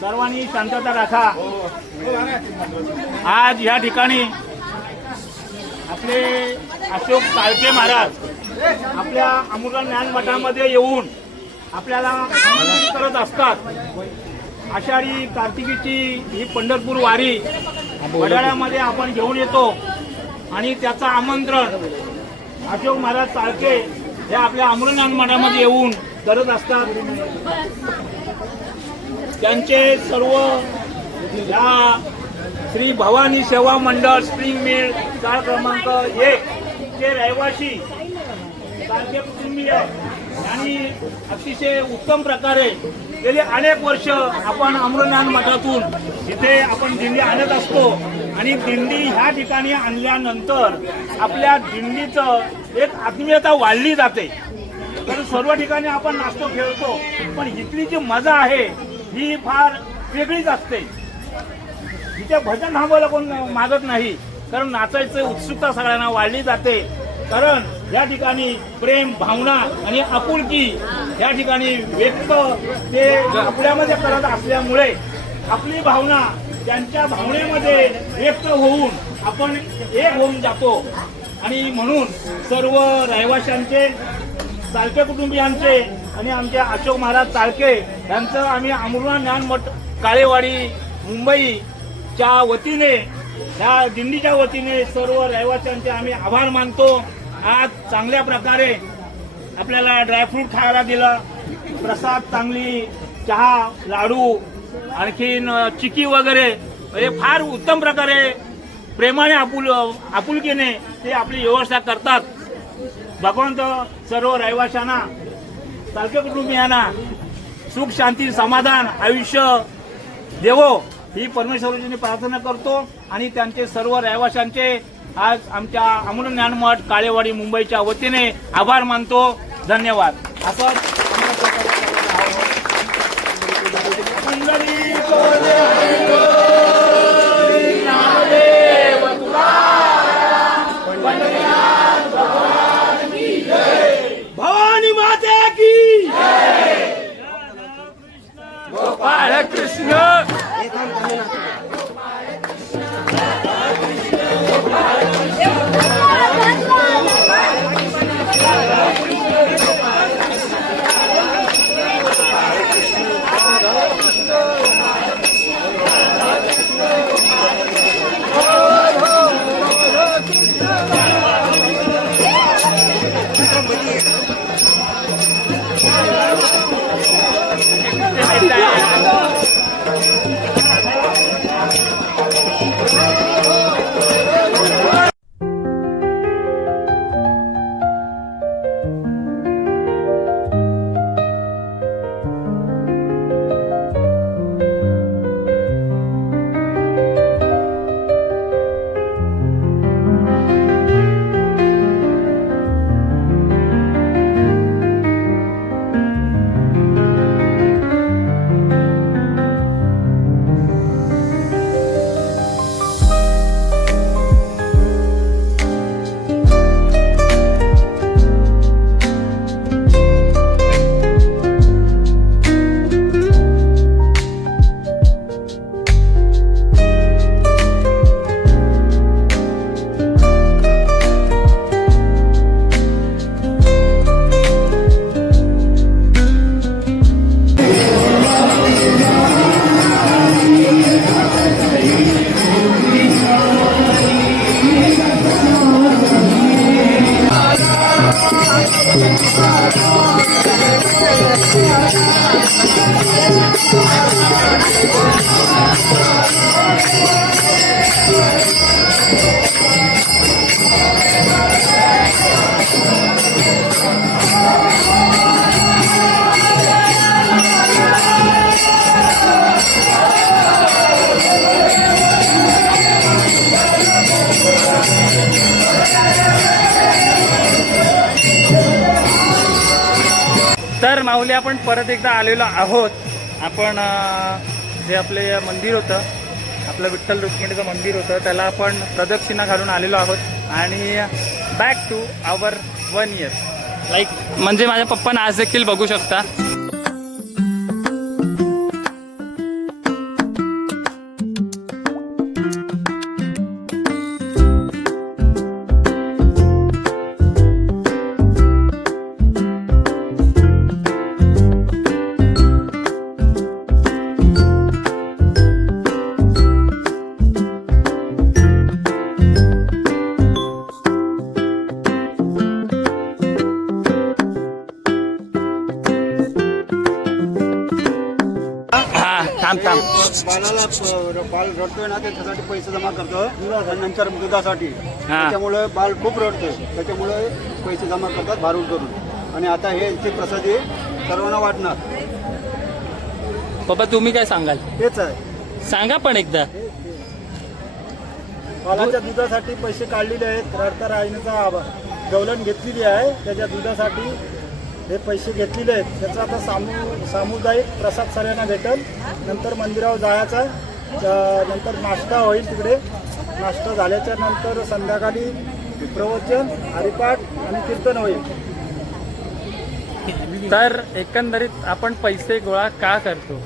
सर्वांनी शांतता राखा। आज या ठिकाणी आपले अशोक चाळके महाराज आपल्या अमृत ज्ञान मठामध्ये येऊन आपल्याला आमंत्रित करत असतात। आषाढी कार्तिकीची ही पंढरपूर वारी वडाळ्यामध्ये आपण घेऊन येतो आणि त्याचं आमंत्रण अशोक महाराज चाळके हे आपल्या अमृत ज्ञान मठामध्ये येऊन करत असतात। त्यांचे सर्व या श्री भवानी सेवा मंडळ स्प्रिंग मिल चाळ क्रमांक 1 चे रहिवासी चाळके कुटुंबीय आणि अतिशय उत्तम प्रकारे गेले अनेक वर्ष आपण अमृतज्ञान मठातून इथे आपण दिंडी आणत असतो आणि दिंडी ह्या ठिकाणी आणल्यानंतर आपल्या दिंडीचं एक आत्मीयता वाढली जाते। तर सर्व ठिकाणी आपण नाचतो खेळतो, पण इथली जी मजा आहे ही फार वेगळीच असते। इथे भजन थांबवायला कोण मागत नाही, कारण नाचायची उत्सुकता सगळ्यांना वाढली जाते। कारण या ठिकाणी प्रेम भावना आणि आपुलकी या ठिकाणी व्यक्त ते आपल्यामध्ये करत असल्यामुळे आपली भावना त्यांच्या भावनेमध्ये व्यक्त होऊन आपण एक होऊन जातो। आणि म्हणून सर्व रहिवाशांचे चाळके कुटुंबियांचे आणि आमच्या अशोक महाराज चाळके यांचं आम्ही अमृत ज्ञान मठ काळेवाडी मुंबईच्या वतीने या दिंडीच्या वतीने सर्व रहिवाशांचे आम्ही आभार मानतो। आज चांगल्या प्रकारे आपल्याला ड्रायफ्रूट खायला दिलं, प्रसाद चांगली, चहा, लाडू, आणखीन चिकी वगैरे हे फार उत्तम प्रकारे प्रेमाने आपुलकीने ते आपली व्यवस्था करतात। भगवंत सर्व रहिवाशांना चाळके कुटुंबियांना सुख शांती समाधान आयुष्य देवो ही परमेश्वराची प्रार्थना करतो आणि त्यांचे सर्व रहिवाशांचे आज आमच्या अमृत ज्ञान मठ काळेवाडी मुंबईच्या वतीने आभार मानतो। धन्यवाद। आपण भवानी माता की गोपाळ कृष्ण तर माऊली आपण परत एकदा आलेलो आहोत. आपण जे आपले मंदिर होतं, आपलं विठ्ठल रुक्मिणीचं मंदिर होतं, त्याला आपण प्रदक्षिणा घालून आलेलो आहोत आणि back to our 1 year. Like म्हणजे माझ्या पप्पांना आज देखील बघू शकता. थांब बालाला बाल रडतोय ना त्याच्यासाठी पैसे जमा करतो आणि नंतर दुधासाठी. हा. त्याच्यामुळे बाल खूप रडतोय, त्याच्यामुळे पैसे जमा करतात भारूड करून. आणि आता हे इथे प्रसादी सर्वांना वाटणार. पप्पा तुम्ही काय सांगाल? तेच आहे, सांगा पण एकदा. बालाच्या दुधासाठी पैसे काढलेले आहेत. रडता रायनीचा गवलन घेतलेली आहे, त्याच्या दुधासाठी हे पैसे घेतलेले आहेत. त्याचा आता सामुदायिक प्रसाद सगळ्यांना भेटेल. नंतर मंदिरावर जायचा, नंतर नाश्ता होईल तिकडे. नाश्ता झाल्याच्या नंतर संध्याकाळी प्रवचन, हरिपाठ आणि कीर्तन होईल. तर एकंदरीत आपण पैसे गोळा का करतो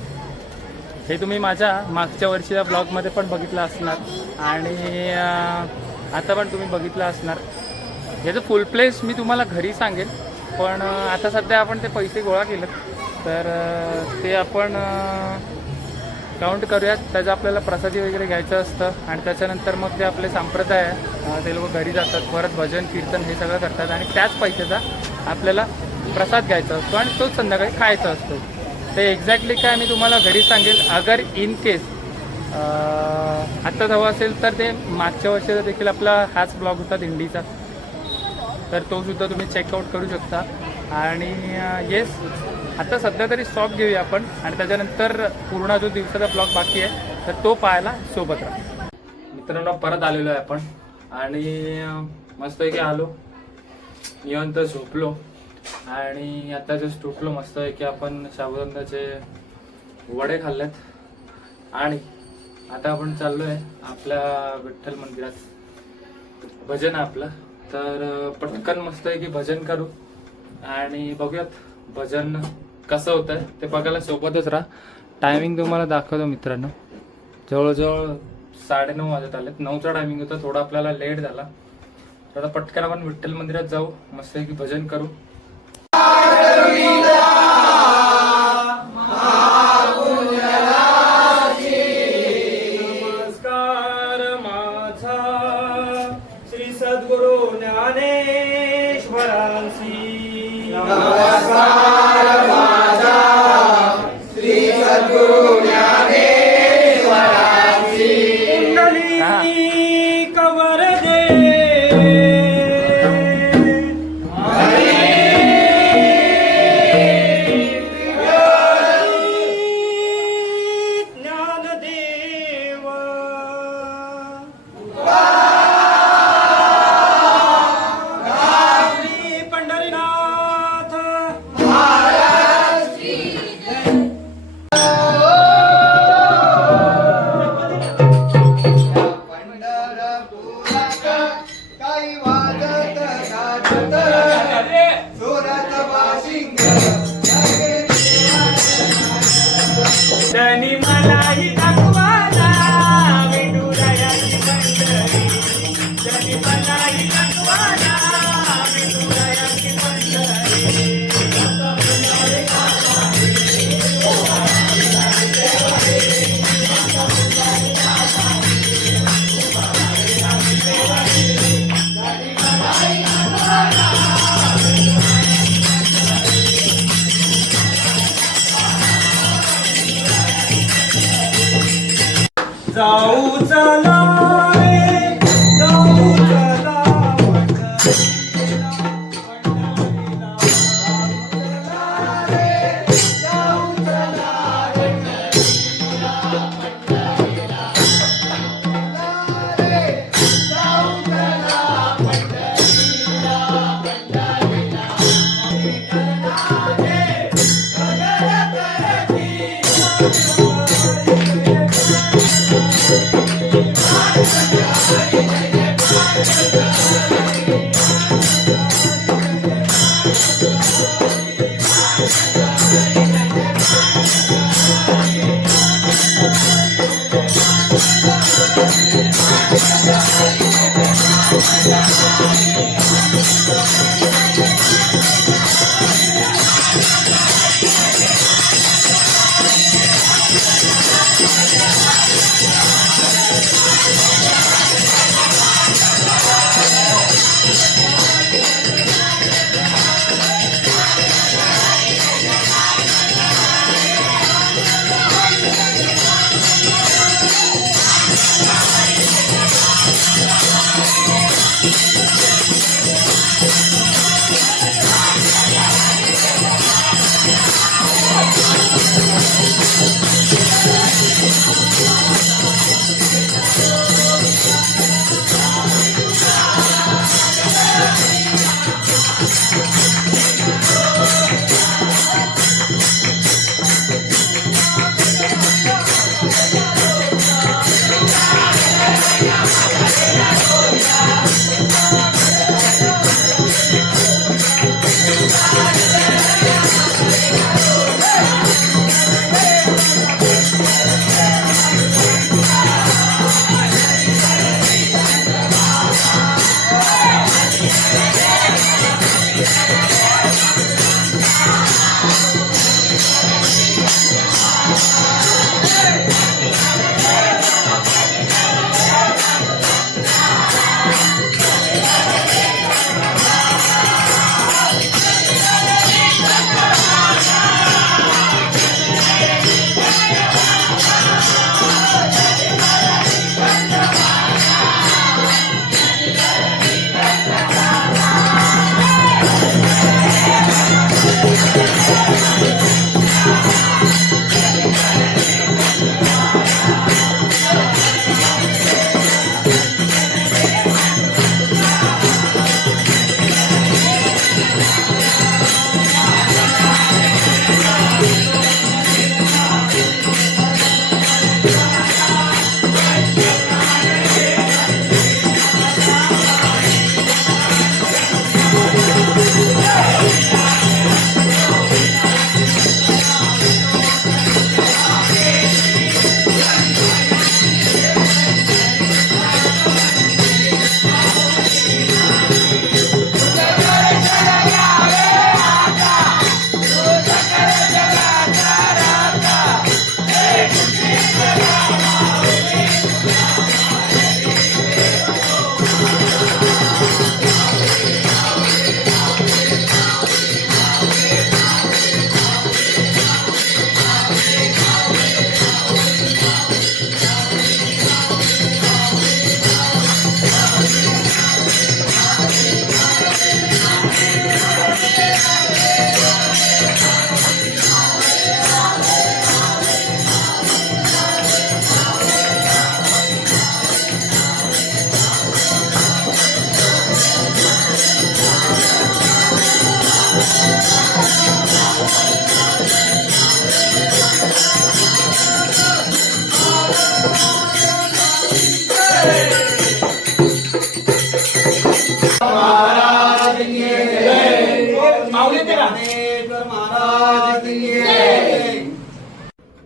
हे तुम्ही माझ्या मागच्या वर्षीच्या ब्लॉगमध्ये पण बघितलं असणार आणि आता पण तुम्ही बघितलं असणार. याचं फुल प्लेस मी तुम्हाला घरी सांगेन, पण आता सध्या आपण ते पैसे गोळा केलेत तर ते आपण काउंट करूयात. त्याचं आपल्याला प्रसादी वगैरे घ्यायचं असतं आणि त्याच्यानंतर मग ते आपले संप्रदाय आहे, ते लोक घरी जातात, परत भजन कीर्तन हे सगळं करतात आणि त्याच पैशाचा आपल्याला प्रसाद घ्यायचा असतो आणि तोच संध्याकाळी खायचा असतो. ते एक्झॅक्टली काय मी तुम्हाला घरी सांगेल. अगर इन केस आत्ताच हवं असेल तर ते मागच्या वर्षाचा देखील आपला हाच ब्लॉग होता दिंडीचा, तर तो सुद्धा तुम्ही चेकआउट करू शकता. आणि येस, आता सध्या तरी स्टॉप घेऊया आपण आणि त्याच्यानंतर पूर्ण जो दिवसाचा ब्लॉग बाकी आहे तर तो पाहायला सोबत राहा. मित्रांनो परत आलेलो आहे आपण आणि मस्तपैकी आलो, निवांत झोपलो आणि आता जस्ट उठलो. मस्तपैकी आपण साबुदाण्याचे वडे खाल्लेत आणि आता आपण चाललो आहे आपल्या विठ्ठल मंदिरात. भजन आहे आपलं, तर पटकन मस्तपैकी भजन करू आणि बघूयात भजन कसं होतं आहे ते बघायला सोबतच राहा. टायमिंग तुम्हाला दाखवतो मित्रांनो. जवळजवळ 9:30 वाजत आलेत. 9चा टायमिंग होता, थोडा आपल्याला लेट झाला. तर आता पटकन आपण विठ्ठल मंदिरात जाऊ, मस्तपैकी भजन करू. नमस्कार माझा श्री सद्गुरु ज्ञानेश्वरांसी. नमस्कार माझा श्री सद्गुरु ज्ञानेश्वरांसी. कुंडली कवर दे ज्ञानदेव. श्री पंढरीनाथ काही वाजत गाजत जोरात वाशिंग त्यांनी मलाही दाखवाला विठुरायाची पंढरी. त्यांनी मलाही दाखवाला विठुरायाची पंढरी. जाऊ चला रे, जाऊ चला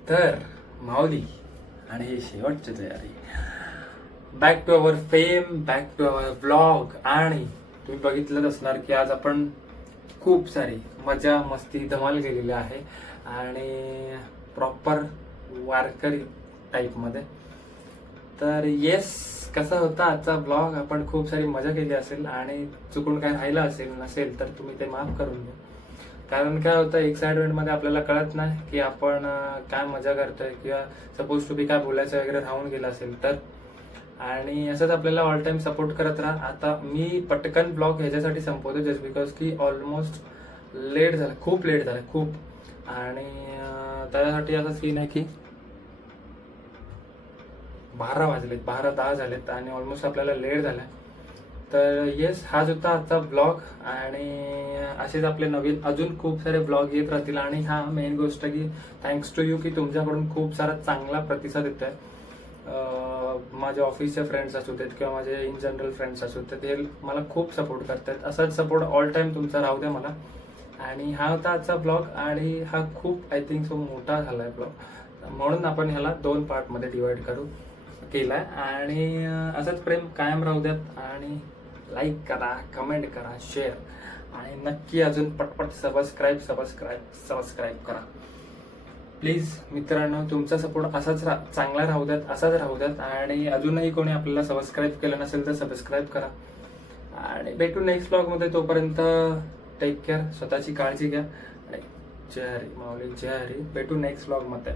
तर माऊली आणि हे शेवटची तयारी, back to our fame, back to our blog. आणि तुम्ही बघितलंच असणार की आज आपण खूप सारी मजा मस्ती धमाल केलेली आहे आणि प्रॉपर वारकरी टाईपमध्ये. तर येस, कसा होता आजचा ब्लॉग, आपण खूप सारी मजा केली असेल आणि चुकून काय राहिलं असेल नसेल तर तुम्ही ते माफ करून घ्या. कारण काय होतं एक्साइटमेंटमध्ये आपल्याला कळत नाही की आपण काय मजा करतोय किंवा सपोज टू बी काय बोलायचं वगैरे राहून गेलं असेल तर. आणि असंच आपल्याला ऑल टाइम सपोर्ट करत राहा. आता मी पटकन ब्लॉग ह्याच्यासाठी संपवतो जस्ट बिकॉज की ऑलमोस्ट लेट झालं, खूप लेट झालं खूप. आणि त्याच्यासाठी असा सीन आहे की 12 वाजलेत, 12-10 झालेत आणि ऑलमोस्ट आपल्याला लेट झालाय. तर येस, हाच होता आजचा ब्लॉग. आणि असेच आपले नवीन अजून खूप सारे ब्लॉग येत राहतील. आणि हा मेन गोष्ट की थँक्स टू यू की तुमच्याकडून खूप सारा चांगला प्रतिसाद येत आहे. माझे ऑफिसचे फ्रेंड्स असू देत किंवा माझे इन जनरल फ्रेंड्स असू देत, ते मला खूप सपोर्ट करतात. असाच सपोर्ट ऑल टाइम तुमचा राहू द्या मला. आणि हा होता आजचा ब्लॉग. आणि हा खूप आय थिंक सो मोठा झालाय ब्लॉग, म्हणून आपण ह्याला 2 पार्टमध्ये डिवाइड केलाय. आणि असंच प्रेम कायम राहू द्यात. आणि लाईक करा, कमेंट करा, शेअर आणि नक्की अजून पटपट सबस्क्राईब करा प्लीज मित्रांनो. तुमचा सपोर्ट असाच चांगला राहू द्यात, असाच राहू द्यात. आणि अजूनही कोणी आपल्याला सबस्क्राईब केलं नसेल तर सबस्क्राईब करा. आणि भेटू नेक्स्ट ब्लॉगमध्ये. तोपर्यंत टेक केअर, स्वतःची काळजी घ्या. आणि जय हरी माऊली, जय हरी. भेटू नेक्स्ट ब्लॉगमध्ये.